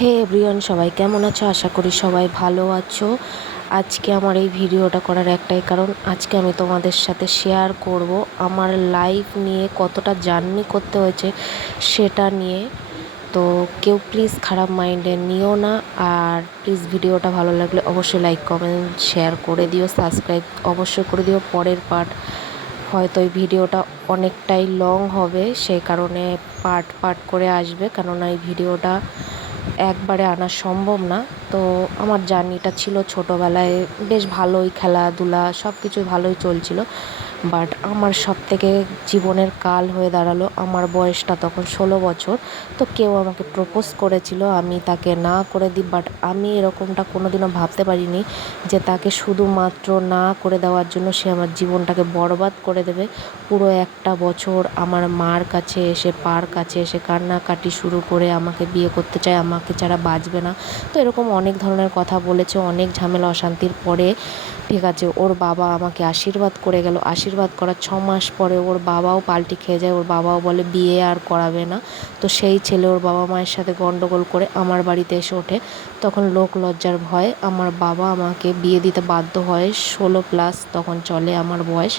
হে everyone, সবাই কেমন আছো? আশা করি সবাই ভালো আছো। আজকে আমার এই ভিডিওটা করার একটাই কারণ, আজকে আমি তোমাদের সাথে শেয়ার করব আমার লাইফ নিয়ে কতটা জার্নি করতে হয়েছে সেটা নিয়ে। তো কেউ প্লিজ খারাপ মাইন্ডে নিও না, আর প্লিজ ভিডিওটা ভালো লাগলে অবশ্যই লাইক কমেন্ট শেয়ার করে দিও, সাবস্ক্রাইব অবশ্যই করে দিও। পরের পার্ট হয়তো এই ভিডিওটা অনেকটাই লং হবে, সেই কারণে পার্ট পার্ট করে আসবে, কেননা এই ভিডিওটা একবারে আনা সম্ভব না। তো আমার জার্নিটা ছিল ছোটোবেলায় বেশ ভালোই, খেলাধুলা সব কিছুই ভালোই চলছিল। বাট আমার সবথেকে জীবনের কাল হয়ে দাঁড়ালো, আমার বয়সটা তখন 16 বছর। তো কেউ আমাকে প্রপোজ করেছিল, আমি তাকে না করে দিই। বাট আমি এরকমটা কোনোদিনও ভাবতে পারিনি যে তাকে শুধুমাত্র না করে দেওয়ার জন্য সে আমার জীবনটাকে বরবাদ করে দেবে। পুরো একটা বছর আমার মার কাছে এসে, পার কাছে এসে কান্নাকাটি শুরু করে আমাকে বিয়ে করতে চায়, আমাকে ছাড়া বাঁচবে না। তো এরকম অনেক ধরনের কথা বলেছে, অনেক ঝামেলা অশান্তির পরে ঠিক আছে ওর বাবা আমাকে আশীর্বাদ করে গেল। আশীর্বাদ করার 6 মাস পরে ওর বাবাও পাল্টি খেয়ে যায়। ওর বাবাও বলে বিয়ে আর করাবে না। তো সেই ছেলে ওর বাবা মায়ের সাথে গন্ডগোল করে আমার বাড়িতে এসে ওঠে। তখন লোক লজ্জার ভয়ে আমার বাবা আমাকে বিয়ে দিতে বাধ্য হয়। 16+ তখন চলে আমার বয়স।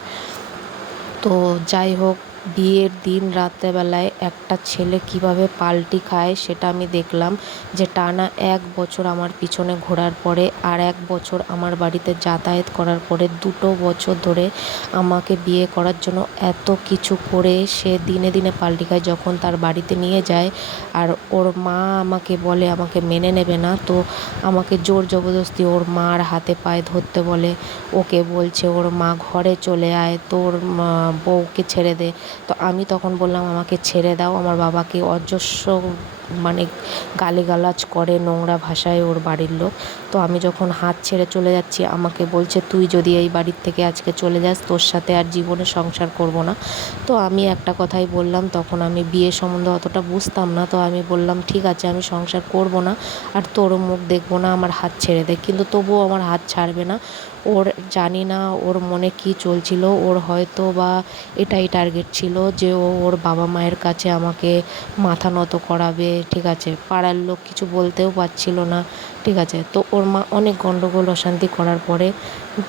তো যাই হোক, বিয়ের দিন রাত্রেবেলায় একটা ছেলে কিভাবে পাল্টি খায় সেটা আমি দেখলাম। যে টানা 1 বছর আমার পিছনে ঘোরার পরে, আর 1 বছর আমার বাড়িতে যাতায়াত করার পরে, 2 বছর ধরে আমাকে বিয়ে করার জন্য এত কিছু করে সে দিনে দিনে পাল্টি খায়। যখন তার বাড়িতে নিয়ে যায় আর ওর মা আমাকে বলে আমাকে মেনে নেবে না, তো আমাকে জোর জবরদস্তি ওর মার হাতে পায়ে ধরতে বলে। ওকে বলছে ওর মা ঘরে চলে আয়, তোর বউকে ছেড়ে দে। তো আমি তখন বললাম আমাকে ছেড়ে দাও। আমার বাবাকে অজস্র মানে গালিগালাজ করে নোংরা ভাষায় ওর বাড়ির লোক। তো আমি যখন হাত ছেড়ে চলে যাচ্ছি আমাকে বলছে তুই যদি এই বাড়ির থেকে আজকে চলে যাস তোর সাথে আর জীবনে সংসার করব না। তো আমি একটা কথাই বললাম, তখন আমি বিয়ে সম্বন্ধে অতটা বুঝতাম না। তো আমি বললাম ঠিক আছে আমি সংসার করব না, আর তোরও মুখ দেখব না, আমার হাত ছেড়ে দে। কিন্তু তবুও আমার হাত ছাড়বে না। ওর জানি না ওর মনে কি চলছিল, ওর হয়তো বা এটাই টার্গেট ছিল যে ও ওর বাবা মায়ের কাছে আমাকে মাথা নত করাবে। ঠিক আছে, পাড়ার লোক কিছু বলতেও পারছিল না। ঠিক আছে, তো ওর মা অনেক গণ্ডগোল অশান্তি করার পরে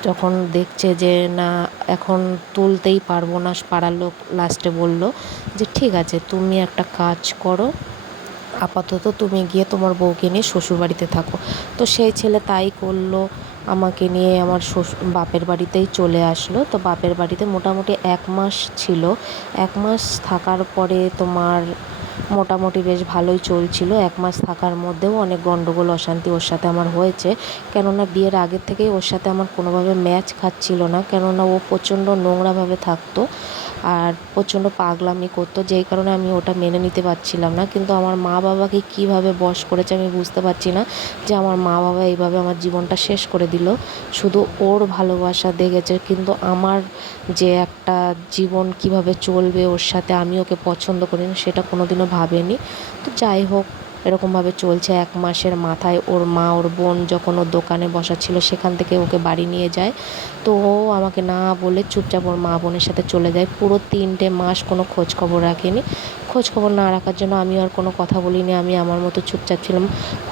যখন দেখছে যে না এখন তুলতেই পারবো না, পাড়ার লোক লাস্টে বলল যে ঠিক আছে তুমি একটা কাজ করো, আপাতত তুমি গিয়ে তোমার বউকে নিয়ে শ্বশুরবাড়িতে থাকো। তো সেই ছেলে তাই করলো, আমাকে নিয়ে আমার বাপের বাড়িতেই চলে আসলো। তো বাপের বাড়িতে মোটামুটি 1 মাস ছিল। 1 মাস থাকার পরে তোমার মোটামুটি বেশ ভালোই চলছিল। 1 মাস থাকার মধ্যেও অনেক গণ্ডগোল অশান্তি ওর সাথে আমার হয়েছে, কেননা বিয়ের আগের থেকেই ওর সাথে আমার কোনোভাবে ম্যাচ খাচ্ছিল না। কেননা ও প্রচণ্ড নোংরাভাবে থাকতো আর প্রচণ্ড পাগলামি করতো, যেই কারণে আমি ওটা মেনে নিতে পারছিলাম না। কিন্তু আমার মা বাবাকে কীভাবে বশ করেছে আমি বুঝতে পারছি না, যে আমার মা বাবা এইভাবে আমার জীবনটা শেষ করে দিল। শুধু ওর ভালোবাসা দেখেছে, কিন্তু আমার যে একটা জীবন কিভাবে চলবে ওর সাথে, আমি ওকে পছন্দ করি না সেটা কোনোদিনও ভাবেনি। তো যাই হোক, এরকমভাবে চলছে। 1 মাসের মাথায় ওর মা ওর বোন যখন ওর দোকানে বসা ছিল সেখান থেকে ওকে বাড়ি নিয়ে যায়। তো ও আমাকে না বলে চুপচাপ ওর মা বোনের সাথে চলে যায়। পুরো 3টে মাস কোনো খোঁজখবর রাখেনি। খোঁজখবর না রাখার জন্য আমি আর কোনো কথা বলিনি, আমি আমার মতো চুপচাপ ছিলাম।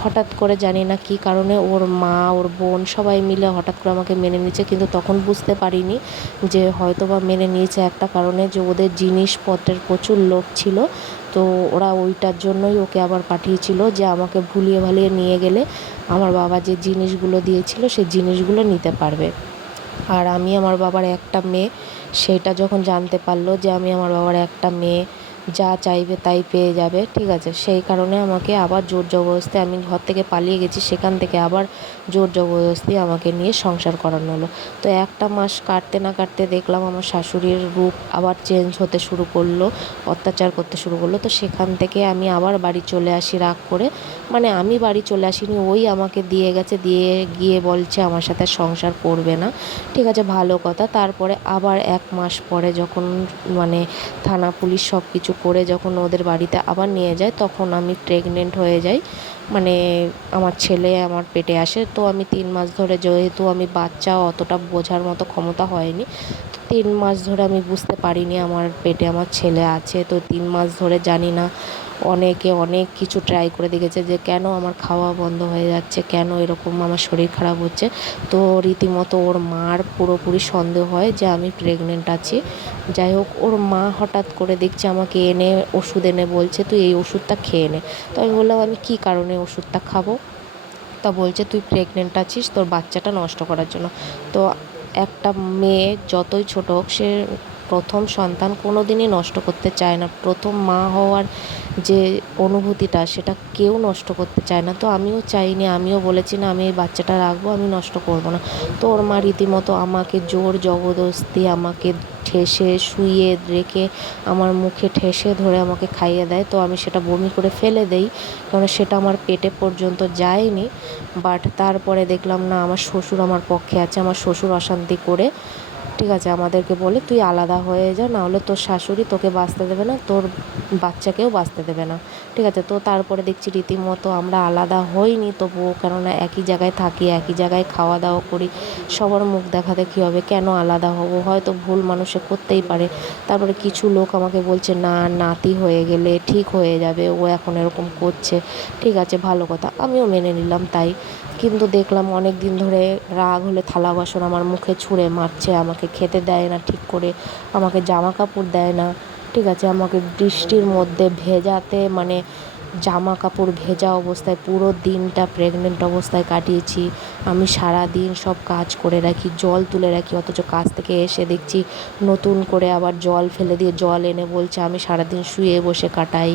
হঠাৎ করে জানি না কী কারণে ওর মা ওর বোন সবাই মিলে হঠাৎ করে আমাকে মেনে নিয়েছে, কিন্তু তখন বুঝতে পারিনি যে হয়তো বা মেনে নিয়েছে একটা কারণে, যে ওদের জিনিসপত্রের প্রচুর লোভ ছিল। তো ওরা ওইটার জন্যই ওকে আবার পাঠিয়েছিল যে আমাকে ভুলিয়ে ভালিয়ে নিয়ে গেলে আমার বাবা যে জিনিসগুলো দিয়েছিল সেই জিনিসগুলো নিতে পারবে। আর আমি আমার বাবার একটা মেয়ে, সেটা যখন জানতে পারলো যে আমি আমার বাবার একটা মেয়ে, যা চাইবে তাই পেয়ে যাবে। ঠিক আছে, সেই কারণে আমাকে আবার জোর জবরদস্তি, আমি ঘর থেকে পালিয়ে গেছি সেখান থেকে আবার জোর জবরদস্তি আমাকে নিয়ে সংসার করানো হলো। তো 1 মাস কাটতে না কাটতে দেখলাম আমার শাশুড়ির রূপ আবার চেঞ্জ হতে শুরু করলো, অত্যাচার করতে শুরু করলো। তো সেখান থেকে আমি আবার বাড়ি চলে আসি রাগ করে। মানে আমি বাড়ি চলে আসিনি, ওই আমাকে দিয়ে গেছে, দিয়ে গিয়ে বলছে আমার সাথে সংসার করবে না। ঠিক আছে, ভালো কথা। তারপরে আবার 1 মাস পরে যখন মানে থানা পুলিশ সব কিছু করে যখন ওদের বাড়িতে আবার নিয়ে যায়, তখন আমি প্রেগনেন্ট হয়ে যাই। মানে আমার ছেলে আমার পেটে আসে। তো আমি 3 মাস ধরে, যেহেতু আমি বাচ্চা অতটা বোঝার মতো ক্ষমতা হয়নি, তো 3 মাস ধরে আমি বুঝতে পারিনি আমার পেটে আমার ছেলে আছে। তো 3 মাস ধরে জানি না অনেকে অনেক কিছু ট্রাই করে দেখেছে যে কেন আমার খাওয়া বন্ধ হয়ে যাচ্ছে, কেন এরকম আমার শরীর খারাপ হচ্ছে। তো রীতিমতো ওর মার পুরোপুরি সন্দেহ হয় যে আমি প্রেগনেন্ট আছি। যাই হোক, ওর মা হঠাৎ করে দেখছে আমাকে এনে ওষুধ এনে বলছে তুই এই ওষুধটা খেয়ে নে। তো আমি বললাম আমি কী কারণে ওষুধটা খাবো? তা বলছে তুই প্রেগনেন্ট আছিস তোর বাচ্চাটা নষ্ট করার জন্য। তো একটা মেয়ে যতই ছোট হোক, সে প্রথম সন্তান কোনো দিনই নষ্ট করতে চায় না। প্রথম মা হওয়ার যে অনুভূতিটা, সেটা কেউ নষ্ট করতে চায় না। তো আমিও চাইনি, আমিও বলেছি না আমি এই বাচ্চাটা রাখবো, আমি নষ্ট করব না। তো ওর মা রীতিমতো আমাকে জোর জবরদস্তি আমাকে ঠেসে শুইয়ে রেখে আমার মুখে ঠেসে ধরে আমাকে খাইয়ে দেয়। তো আমি সেটা বমি করে ফেলে দেই, কারণ সেটা আমার পেটে পর্যন্ত যায়নি। বাট তারপরে দেখলাম না, আমার শ্বশুর আমার পক্ষে আছে। আমার শ্বশুর অশান্তি করে, ঠিক আছে, আমাদেরকে বলে তুই আলাদা হয়ে যা, নাহলে তোর শাশুড়ি তোকে বাঁচতে দেবে না, তোর বাচ্চাকেও বাঁচতে দেবে না। ঠিক আছে, তো তারপরে দেখছি রীতিমতো আমরা আলাদা হইনি তবুও, কেননা একই জায়গায় থাকি, একই জায়গায় খাওয়া দাওয়া করি, সবার মুখ দেখাদেখি হবে, কেন আলাদা হব? হয়তো ভুল মানুষে করতেই পারে। তারপরে কিছু লোক আমাকে বলছে না, নাতি হয়ে গেলে ঠিক হয়ে যাবে, ও এখন এরকম করছে। ঠিক আছে, ভালো কথা, আমিও মেনে নিলাম তাই। কিন্তু দেখলাম অনেক দিন ধরে রাগ হলে থালা বাসন আমার মুখে ছুঁড়ে মারছে, আমাকে খেতে দেয় না ঠিক করে, আমাকে জামা কাপড় দেয় না। ঠিক আছে, আমাকে বৃষ্টির মধ্যে ভেজাতে, মানে জামা কাপড় ভেজা অবস্থায় পুরো দিনটা প্রেগনেন্ট অবস্থায় কাটিয়েছি। আমি সারা দিন সব কাজ করে রাখি, জল তুলে রাখি, অথচ কাজ থেকে এসে দেখছি নতুন করে আবার জল ফেলে দিয়ে জল এনে বলছে আমি সারাদিন শুয়ে বসে কাটাই।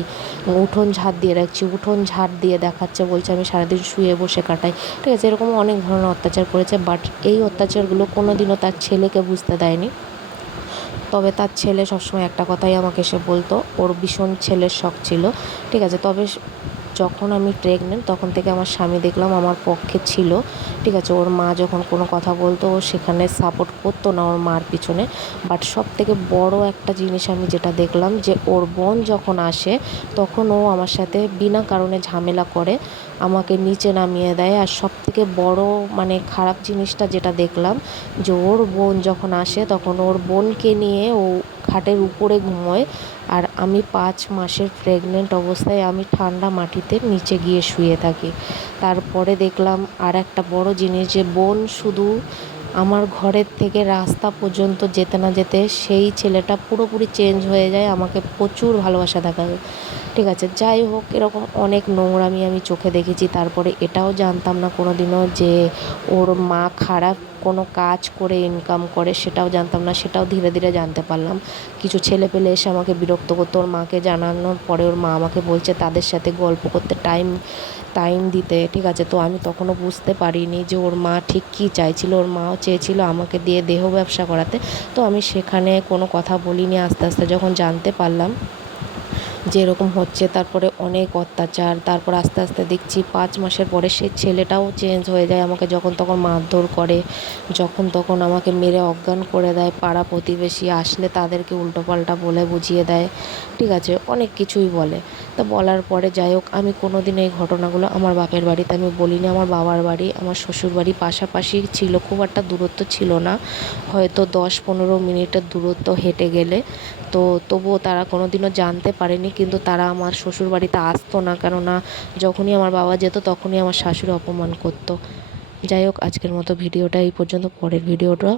উঠোন ঝাড় দিয়ে রাখছি, উঠোন ঝাড় দিয়ে দেখাচ্ছে, বলছে আমি সারাদিন শুয়ে বসে কাটাই। ঠিক আছে, এরকম অনেক ধরনের অত্যাচার করেছে। বাট এই অত্যাচারগুলো কোনো দিনও তার ছেলেকে বুঝতে দেয়নি। তবে তার ছেলে সবসময় একটা কথাই আমাকে এসে বলতো, ওর ভীষণ ছেলের শখ ছিল। ঠিক আছে, তবে যখন আমি প্রেগনেন্ট তখন থেকে আমার স্বামী দেখলাম আমার পক্ষে ছিল। ঠিক আছে, ওর মা যখন কোনো কথা বলতো ও সেখানে সাপোর্ট করতো না ওর মার পিছনে। বাট সবথেকে বড় একটা জিনিস আমি যেটা দেখলাম, যে ওর বোন যখন আসে তখন ও আমার সাথে বিনা কারণে ঝামেলা করে, আমাকে নিচে নামিয়ে দেয়। আর সবথেকে বড় মানে খারাপ জিনিসটা যেটা দেখলাম, যে ওর বোন যখন আসে তখন ওর বোনকে নিয়ে ও খাটের উপরে ঘুমোয়, আর আমি 5 মাসের প্রেগনেন্ট অবস্থায় আমি ঠান্ডা মাটিতে নিচে গিয়ে শুয়ে থাকি। তারপরে দেখলাম আর একটা বড় জিনিস, যে বোন শুধু আমার ঘরের থেকে রাস্তা পর্যন্ত যেতে না যেতে সেই ছেলেটা পুরোপুরি চেঞ্জ হয়ে যায়, আমাকে প্রচুর ভালোবাসা দেখায়। ঠিক আছে, যাই হোক, এরকম অনেক নোংরামি আমি চোখে দেখেছি। তারপরে এটাও জানতাম না কোনো দিনও যে ওর মা খারাপ কোনো কাজ করে ইনকাম করে, সেটাও জানতাম না। সেটাও ধীরে ধীরে জানতে পারলাম। কিছু ছেলে পেলে এসে আমাকে বিরক্ত করতো, ওর মাকে জানানোর পরে ওর মা আমাকে বলছে তাদের সাথে গল্প করতে টাইম টাইম দিতে। ঠিক আছে, তো আমি তখনও বুঝতে পারিনি যে ওর মা ঠিক কী চাইছিল। ওর মাও চেয়েছিল আমাকে দিয়ে দেহ ব্যবসা করাতে। তো আমি সেখানে কোনো কথা বলিনি। আস্তে আস্তে যখন জানতে পারলাম যে এরকম হচ্ছে, তারপরে অনেক অত্যাচার, তারপর আস্তে আস্তে দেখছি 5 মাসের পরে সেই ছেলেটাও চেঞ্জ হয়ে যায়, আমাকে যখন তখন মারধর করে, যখন তখন আমাকে মেরে অজ্ঞান করে দেয়, পাড়া প্রতিবেশী আসলে তাদেরকে উল্টোপাল্টা বলে বুঝিয়ে দেয়। ঠিক আছে, অনেক কিছুই বলে। তা বলার পরে যাই হোক, আমি কোনো দিন এই ঘটনাগুলো আমার বাপের বাড়িতে আমি বলিনি। আমার বাবার বাড়ি আমার শ্বশুর বাড়ি পাশাপাশি ছিল, খুব একটা দূরত্ব ছিল না, হয়তো 10-15 মিনিটের দূরত্ব হেঁটে গেলে। তো তবুও তারা কোনো দিনও জানতে পারেনি, কিন্তু তারা আমার শ্বশুরবাড়িতে আসতো না, কেননা যখনই আমার বাবা যেত তখনই আমার শাশুড়ি অপমান করতো। যাই হোক, আজকের মতো ভিডিওটা এই পর্যন্ত। পরের ভিডিওটা